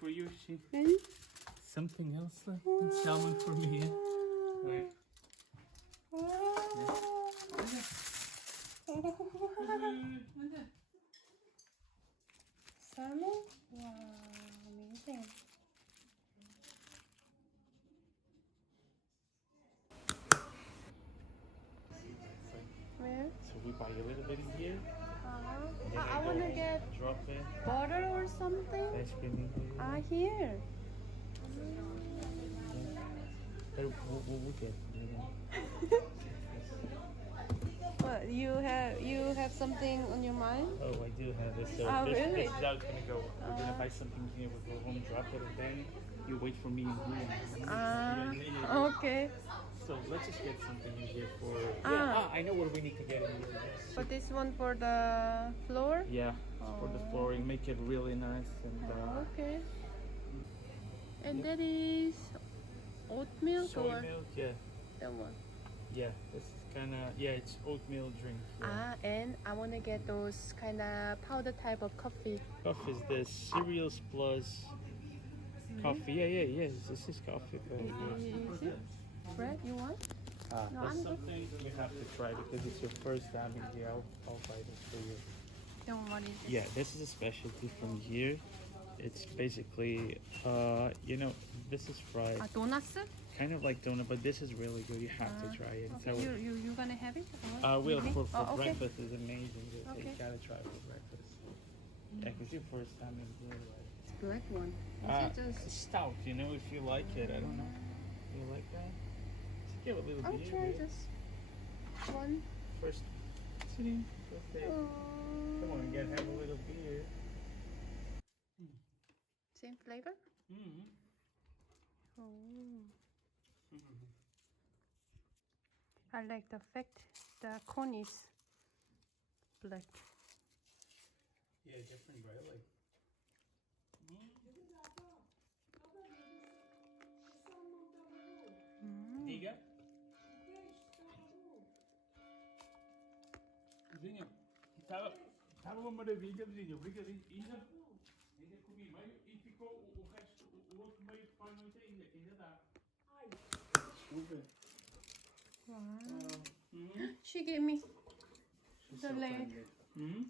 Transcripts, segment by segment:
for you, she. Something else like and salmon for me. Yeah? Salmon? Wow, amazing. Where? So we buy a little bit in here. Uh -huh. I, I want to get butter or something. Ice cream are here. what you have? You have something on your mind? Oh, I do have this. So oh, this, really? This is how it's gonna go. We're uh, uh-huh. gonna buy something here. We go home, drop it, and then you wait for me in here. Ah, okay. So let's just get something in here for. Ah. Yeah, ah, I know what we need to get in here. But this one for the floor? Yeah, oh. for the oh. flooring. Make it really nice and. Uh, okay. And that is oat milk Soy or milk, yeah. that one. Yeah, it's kind of yeah, it's oatmeal drink. Yeah. Ah, and I want to get those kind of powder type of coffee. Coffee is the cereals plus coffee. Yeah, yeah, yeah. This is coffee. yeah. bread you want? Ah, no, that's I'm something good. you have to try because it's your first time in here. I'll, I'll buy this for you. Then what is it? Yeah, this is a specialty from here. It's basically, uh, you know, this is fried. Donuts? Kind of like donut, but this is really good. You have to uh, try it. So, you you you gonna have it? or- uh, will for, for Oh, okay. breakfast is amazing. You- You Okay. gotta try it for breakfast. it's your first time in blue. Right? It's black one. Ah, is Uh, it just? stout, you know, if you like it. I don't know. You like that? give a little I'll try right? this one. First, sitting. flavor? Mm -hmm. Oh. I like the fact the cone is black. Yeah, different really. Mm. Diga? Zinho, estava, Wow. Mm-hmm. She gave me She's the so leg. Friendly. Hmm?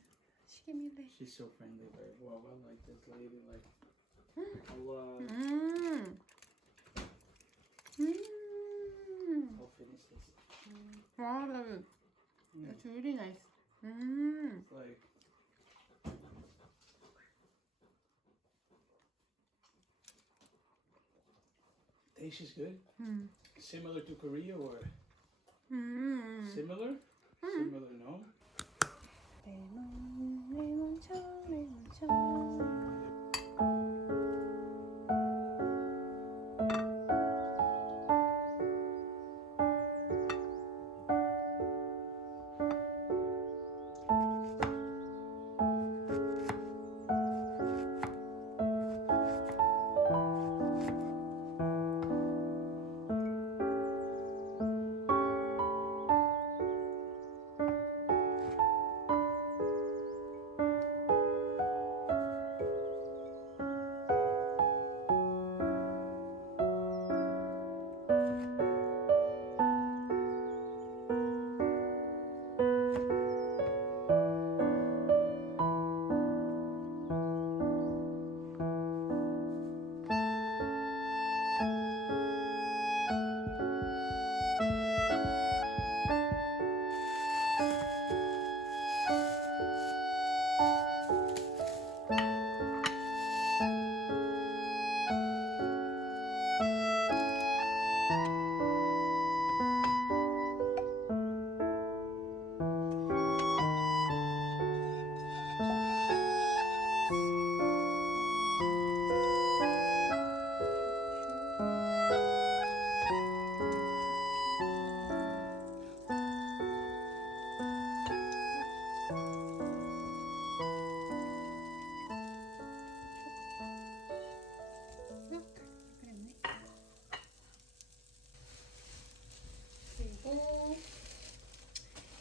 She gave me the leg. She's so friendly. Like, wow, I like this lady. Like, I love. Mm. Mm. I'll finish this. Mm. Wow, I love it. Mm. It's really nice. Mm. It's like Taste is good. Mm. Similar to Korea or mm. similar? Mm. Similar, no?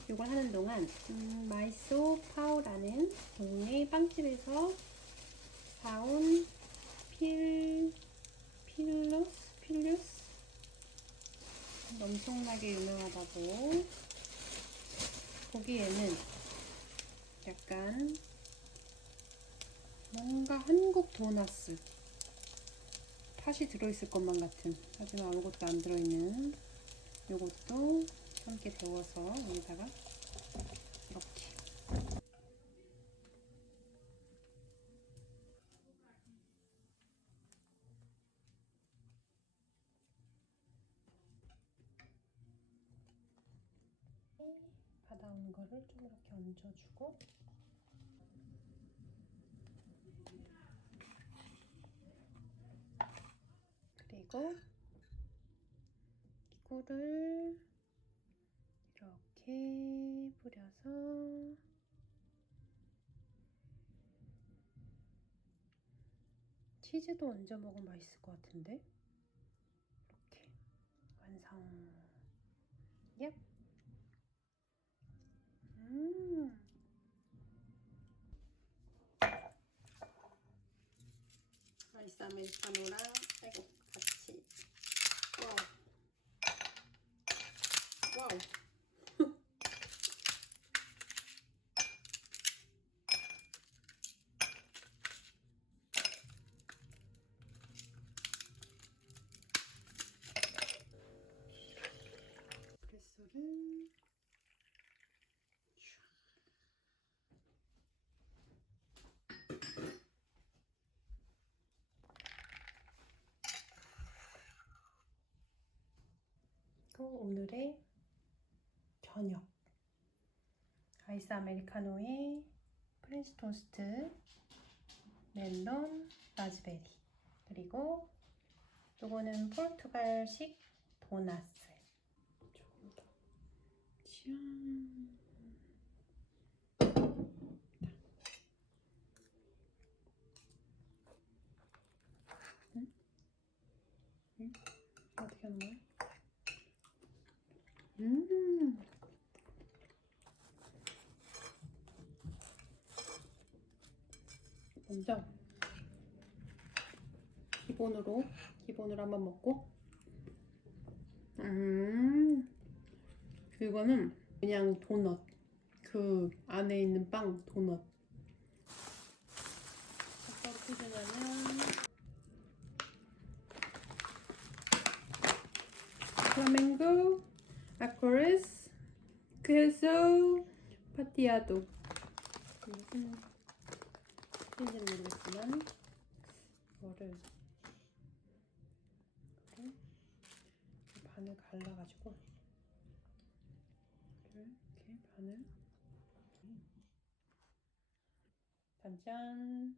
이걸 하는 동안 음, 마이소 파오라는 동네 빵집에서 사온 필 필로스 필루스 엄청나게 유명하다고 보기에는 약간 뭔가 한국 도나스 팥이 들어있을 것만 같은 하지만 아무것도 안 들어있는 요것도 함께 데워서 여기다가 이렇게 받아온 거를 좀 이렇게 얹어주고 그리고 이거를 이렇게 뿌려서 치즈도 얹어 먹으면 맛있을 것 같은데 이렇게 완성 예. 음. 알싸메리카노랑 아이고 오늘의 저녁 아이스 아메리카노에 프렌치 토스트 멜론 라즈베리 그리고 이거는 포르투갈식 도나스 음? 응? 어떻게 하는 거야? 먼저 기본으로 기본으로 한번 먹고 음 이거는 그냥 도넛 그 안에 있는 빵 도넛 똑바로 튀겨내면 플라멩고 아코르스 그래서 파티아도 무슨 뜻르지만이를 반을 갈라가지고 이렇게 반을 짠짠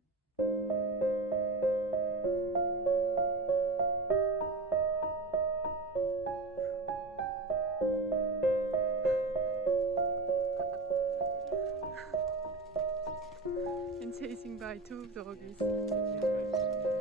et tout, de